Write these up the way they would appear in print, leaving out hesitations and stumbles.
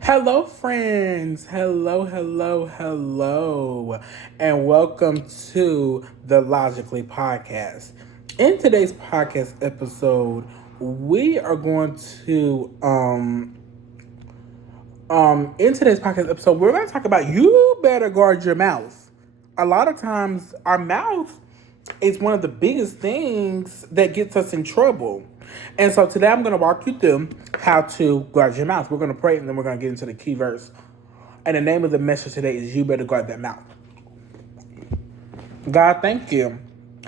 Hello, friends. Hello. And welcome to the Logically Podcast. In today's podcast episode, we are going to in today's podcast episode, we're going to talk about you better guard your mouth. A lot of times our mouth is one of the biggest things that gets us in trouble. And so today I'm going to walk you through how to guard your mouth. We're going to pray and then we're going to get into the key verse. And the name of the message today is you better guard that mouth. God, thank you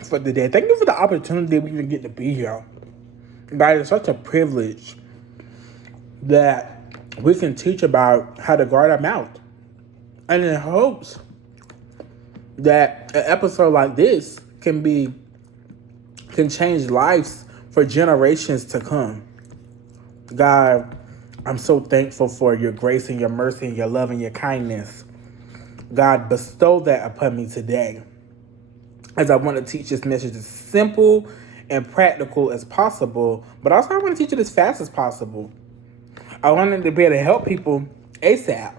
for the day. Thank you for the opportunity we even get to be here. God, it's such a privilege that we can teach about how to guard our mouth. And in hopes that an episode like this can change lives for generations to come. God, I'm so thankful for your grace and your mercy and your love and your kindness. God, bestow that upon me today as I want to teach this message as simple and practical as possible, but also I want to teach it as fast as possible. I wanted to be able to help people ASAP.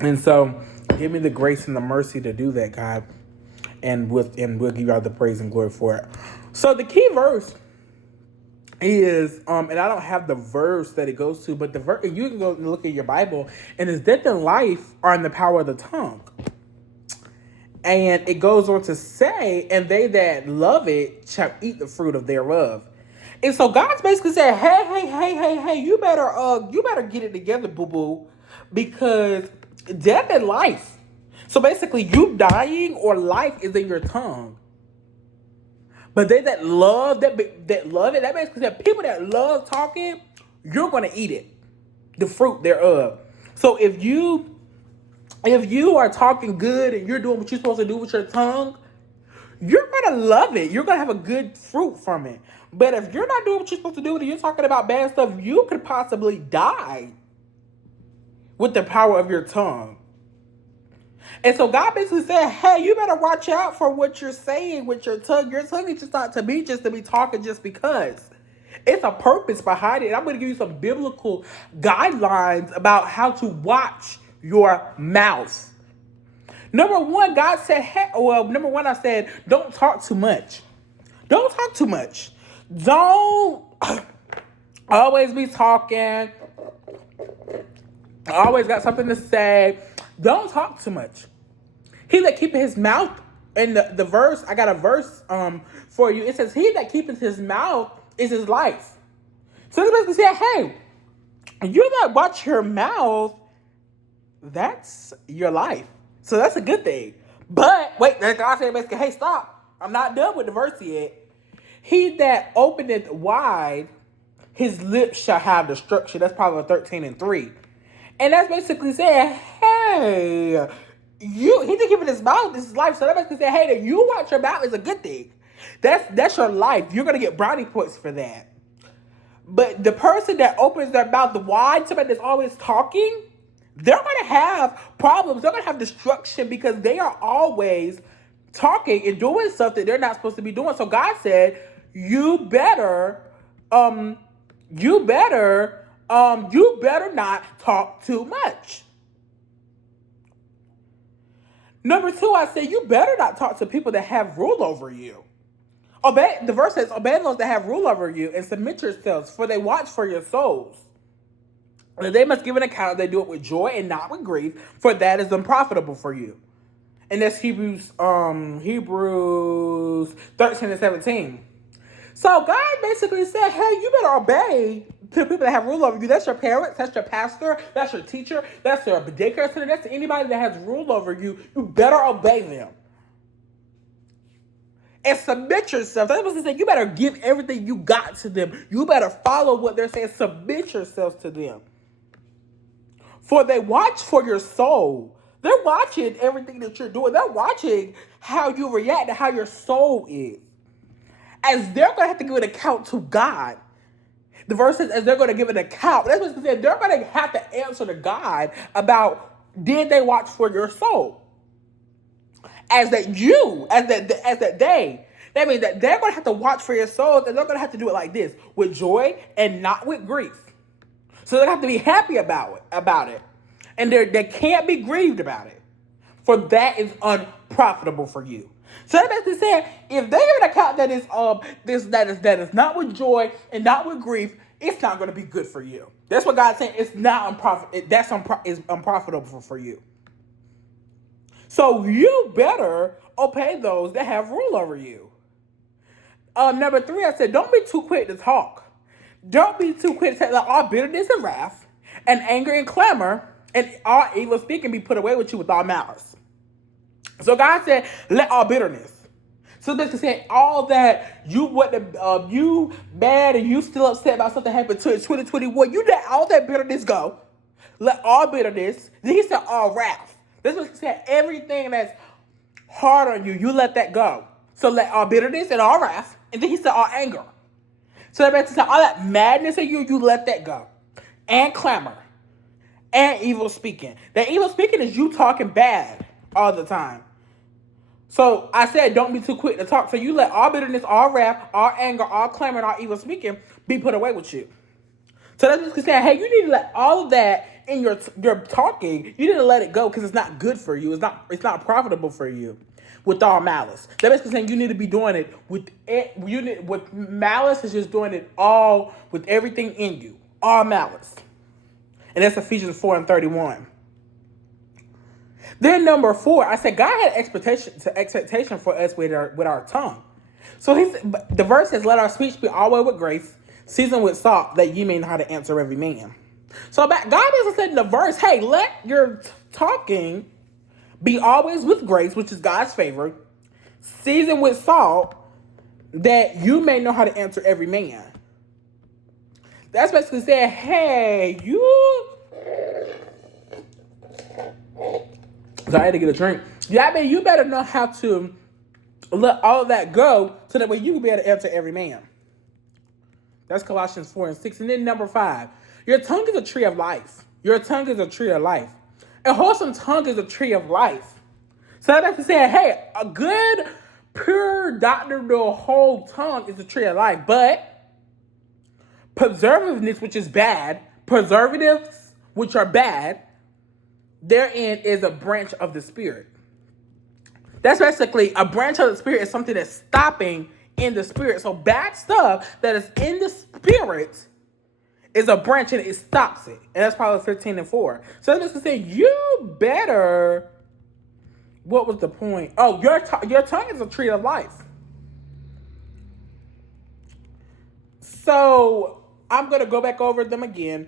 And so give me the grace and the mercy to do that, God. And we'll give you all the praise and glory for it. So the key verse is, and I don't have the verse that it goes to, but the verse, you can go and look at your Bible, and it's death and life are in the power of the tongue. And it goes on to say, and they that love it shall eat the fruit of thereof. And so God's basically saying, hey, you better get it together, boo-boo, because death and life. So basically, you dying or life is in your tongue. But they that love that love it, that basically said people that love talking, you're gonna eat it, the fruit thereof. So if you are talking good and you're doing what you're supposed to do with your tongue, you're gonna love it. You're gonna have a good fruit from it. But if you're not doing what you're supposed to do and you're talking about bad stuff, you could possibly die with the power of your tongue. And so God basically said, hey, you better watch out for what you're saying with your tongue. Your tongue is just not to be talking just because. It's a purpose behind it. And I'm going to give you some biblical guidelines about how to watch your mouth. Number one, I said, don't talk too much. Don't talk too much. Don't always be talking. Always got something to say. Don't talk too much. He that keepeth his mouth, and the verse, I got a verse for you. It says, he that keepeth his mouth is his life. So it's basically saying, hey, you that watch your mouth, that's your life. So that's a good thing. But, wait, God said basically, hey, stop. I'm not done with the verse yet. He that openeth wide, his lips shall have destruction. That's Proverbs 13:3. And that's basically saying, hey, he didn't keep it in his mouth. This is life. So that basically saying, hey, that you watch your mouth is a good thing. That's your life. You're gonna get brownie points for that. But the person that opens their mouth wide, somebody that's always talking, they're gonna have problems. They're gonna have destruction because they are always talking and doing stuff that they're not supposed to be doing. So God said, you better not talk too much. Number two, I said, you better not talk to people that have rule over you. The verse says, obey those that have rule over you and submit yourselves, for they watch for your souls. And they must give an account. They do it with joy and not with grief, for that is unprofitable for you. And that's Hebrews 13:17. So God basically said, hey, you better obey the people that have rule over you. That's your parents, that's your pastor, that's your teacher, that's your daycare center, that's anybody that has rule over you. You better obey them. And submit yourself. That's what he said. You better give everything you got to them. You better follow what they're saying. Submit yourselves to them. For they watch for your soul. They're watching everything that you're doing. They're watching how you react to how your soul is. As they're going to have to give an account to God. The verse says, as they're going to give an account. That's what it says. They're going to have to answer to God about, did they watch for your soul? As that they, That means that they're going to have to watch for your souls, and they're going to have to do it like this, with joy and not with grief. So they have to be happy about it. And they can't be grieved about it. For that is unprofitable for you. So that basically saying, if they have an account that is not with joy and not with grief, it's not going to be good for you. That's what God's saying. It's not is unprofitable for you. So you better obey those that have rule over you. Number 3, I said, don't be too quick to talk. Don't be too quick to say, let all bitterness and wrath and anger and clamor and all evil speaking be put away with you with all malice. So God said, let all bitterness. So this is saying all that you mad and you still upset about something happened to in 2021, you let all that bitterness go. Let all bitterness. Then he said all wrath. This is what he said, everything that's hard on you, you let that go. So let all bitterness and all wrath. And then he said all anger. So that basically said all that madness in you, you let that go. And clamor. And evil speaking. That evil speaking is you talking bad all the time. So I said, don't be too quick to talk. So you let all bitterness, all wrath, all anger, all clamor, and all evil speaking be put away with you. So that's just saying, hey, you need to let all of that in your talking. You need to let it go because it's not good for you. It's not profitable for you. With all malice, that basically saying you need to be doing it with with malice is just doing it all with everything in you, all malice, and that's Ephesians 4:31. Then number 4, I said God had expectation for us with our tongue. So the verse says, "Let our speech be always with grace, seasoned with salt, that ye may know how to answer every man." So God basically said in the verse, "Hey, let your talking be always with grace," which is God's favor, seasoned with salt, that you may know how to answer every man. That's basically saying, hey, so I had to get a drink. Yeah, I mean, you better know how to let all of that go so that way you can be able to answer every man. That's Colossians 4:6. And then number 5, your tongue is a tree of life. Your tongue is a tree of life. A wholesome tongue is a tree of life. So that's to say, hey, a good, pure, doctrinal whole tongue is a tree of life. But preservativeness, which is bad, preservatives, which are bad, therein is a branch of the spirit. That's basically a branch of the spirit is something that's stopping in the spirit. So bad stuff that is in the spirit is a branch and it stops it. And that's Proverbs 15:4. So this is saying you better. What was the point? Oh, your tongue is a tree of life. So I'm gonna go back over them again,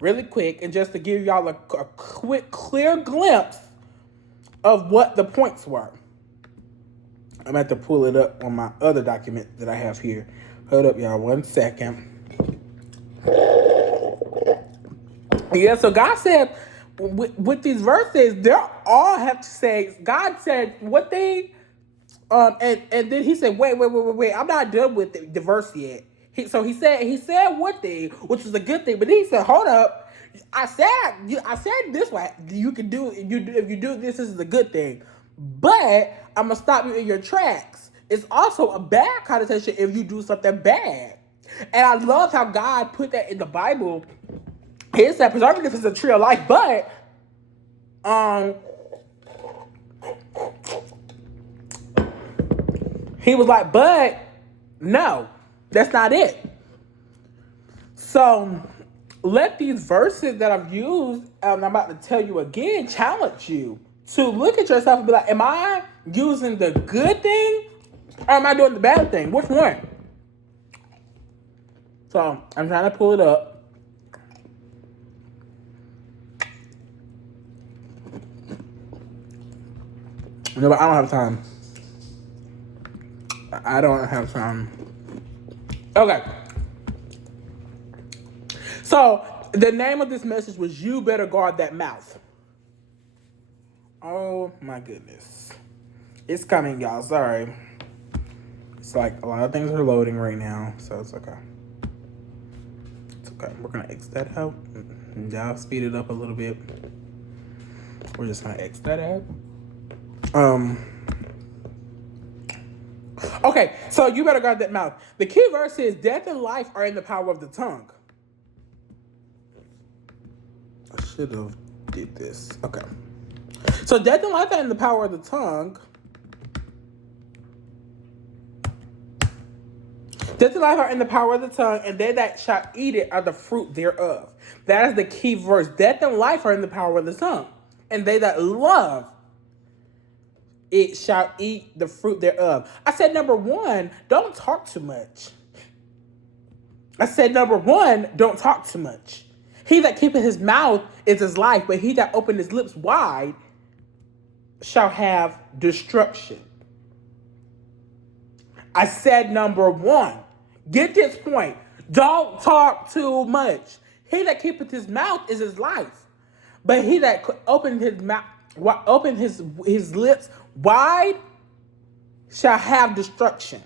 really quick, and just to give y'all a quick, clear glimpse of what the points were. I'm gonna have to pull it up on my other document that I have here. Hold up, y'all, 1 second. Yeah, so God said with these verses, they all have to say, God said what they, and then he said, wait, I'm not done with the verse yet. He said what thing, which was a good thing, but then he said, hold up, I said this way, you can do, if you do this is a good thing, but I'm gonna stop you in your tracks. It's also a bad connotation if you do something bad. And I love how God put that in the Bible. He said preservative is a tree of life, but he was like, but no, that's not it. So let these verses that I've used, and I'm about to tell you again, challenge you to look at yourself and be like, am I using the good thing or am I doing the bad thing? Which one? So I'm trying to pull it up. No, but I don't have time. I don't have time. Okay. So the name of this message was "You Better Guard That Mouth." Oh my goodness. It's coming, y'all. Sorry. It's like a lot of things are loading right now, so it's okay. It's okay. We're gonna X that out. And y'all speed it up a little bit. We're just gonna X that out. Okay, so you better guard that mouth. The key verse is death and life are in the power of the tongue. I should have did this. Okay. So death and life are in the power of the tongue. Death and life are in the power of the tongue, and they that shall eat it are the fruit thereof. That is the key verse. Death and life are in the power of the tongue, and they that love it shall eat the fruit thereof. I said, number one, don't talk too much. I said, number one, don't talk too much. He that keepeth his mouth is his life, but he that openeth his lips wide shall have destruction. I said, number one, get this point. Don't talk too much. He that keepeth his mouth is his life, but he that opened his mouth, opened his lips wide, shall have destruction.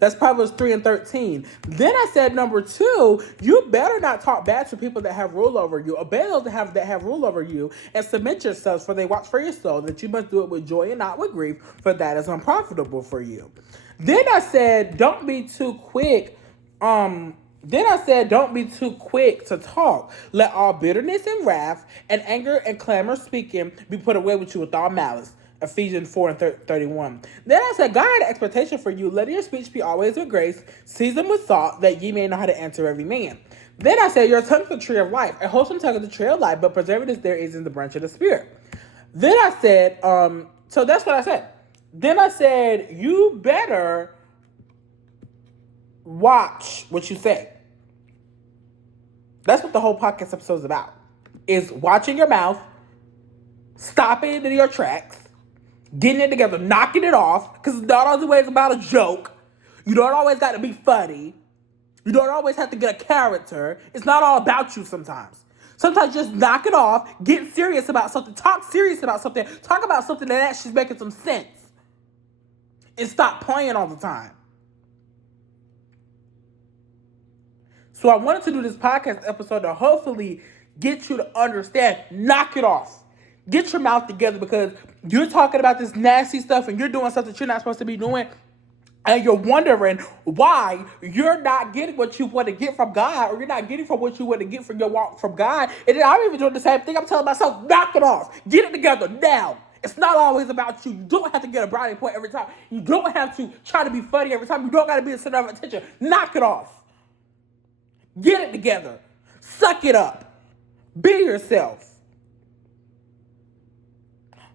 That's Proverbs 3:13. Then I said, number two, you better not talk bad to people that have rule over you. Obey those that have rule over you, and submit yourselves, for they watch for your soul, that you must do it with joy and not with grief, for that is unprofitable for you. Then I said, don't be too quick. Don't be too quick to talk. Let all bitterness and wrath and anger and clamor speaking be put away with you with all malice. Ephesians 4:31. Then I said, God had expectation for you. Let your speech be always with grace, seasoned with salt, that ye may know how to answer every man. Then I said, your tongue is the tree of life. A wholesome tongue is the tree of life, but preservatives there is in the branch of the spirit. Then I said, so that's what I said. Then I said, you better watch what you say. That's what the whole podcast episode is about. Is watching your mouth, stopping in your tracks, getting it together, knocking it off, because it's not always about a joke. You don't always got to be funny. You don't always have to get a character. It's not all about you sometimes. Sometimes just knock it off, get serious about something, talk serious about something, talk about something that actually is making some sense, and stop playing all the time. So I wanted to do this podcast episode to hopefully get you to understand, knock it off. Get your mouth together, because you're talking about this nasty stuff and you're doing stuff that you're not supposed to be doing. And you're wondering why you're not getting what you want to get from God, or you're not getting from what you want to get from your walk from God. And then I'm even doing the same thing. I'm telling myself, knock it off. Get it together now. It's not always about you. You don't have to get a brownie point every time. You don't have to try to be funny every time. You don't got to be the center of attention. Knock it off. Get it together. Suck it up. Be yourself.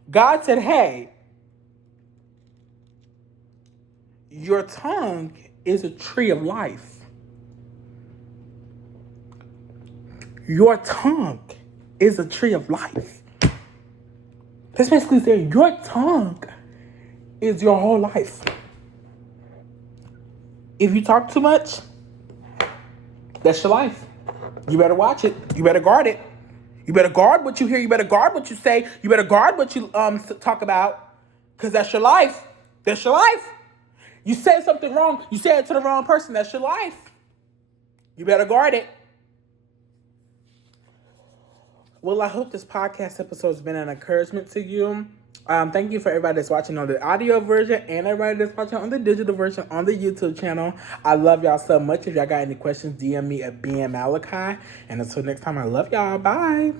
God said, hey, your tongue is a tree of life. Your tongue is a tree of life. That's basically saying your tongue is your whole life. If you talk too much, that's your life. You better watch it. You better guard it. You better guard what you hear. You better guard what you say. You better guard what you talk about, because that's your life. That's your life. You said something wrong. You said it to the wrong person. That's your life. You better guard it. Well, I hope this podcast episode has been an encouragement to you. Thank you for everybody that's watching on the audio version and everybody that's watching on the digital version on the YouTube channel. I love y'all so much. If y'all got any questions, DM me at BM Malachi. And until next time, I love y'all. Bye.